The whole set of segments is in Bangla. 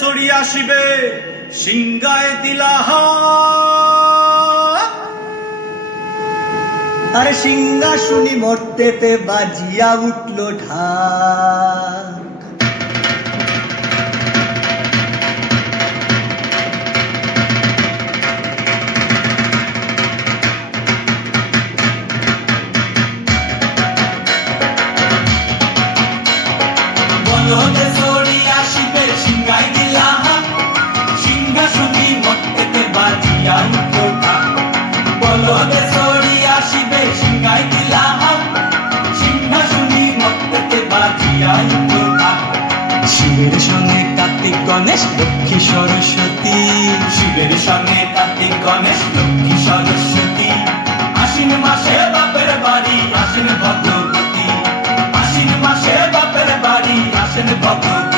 চড়ি আসিবে সিংগায় দিলাহা আরে সিংহাসনী মর্তেতে বাজিয়া উঠল ঢাক বলদে চড়ি আসিবে সিংগায় দিলাহা সিংহাসনী মর্তেতে বাজিয়া উঠল ঢাক বলদে চড়ি আসিবে সিংগায় দিলাহা সিংহাসনী মর্তেতে বাজিয়া উঠল ঢাক শিবের সঙ্গে কার্তিক গণেশ লক্ষ্মী সরস্বতী শিবের সঙ্গে কার্তিক গণেশ লক্ষ্মী সরস্বতী আশ্বিন মাসে বাপের বাড়ি আসেন ভগবতী আশ্বিন মাসে বাপের বাড়ি আসেন ভগবতী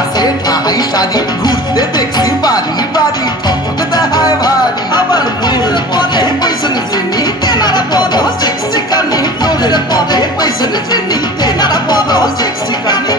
আসে ঠাই শাড়ি ঘুরতে দেখছি বাড়ি বাড়ি ঠক দেখায় ভারী আবার মোর পরে পয়সনে চিনি তেনারা বড় সেক্সি কানি মোর পরে পয়সনে চিনি তেনারা বড় সেক্সি কানি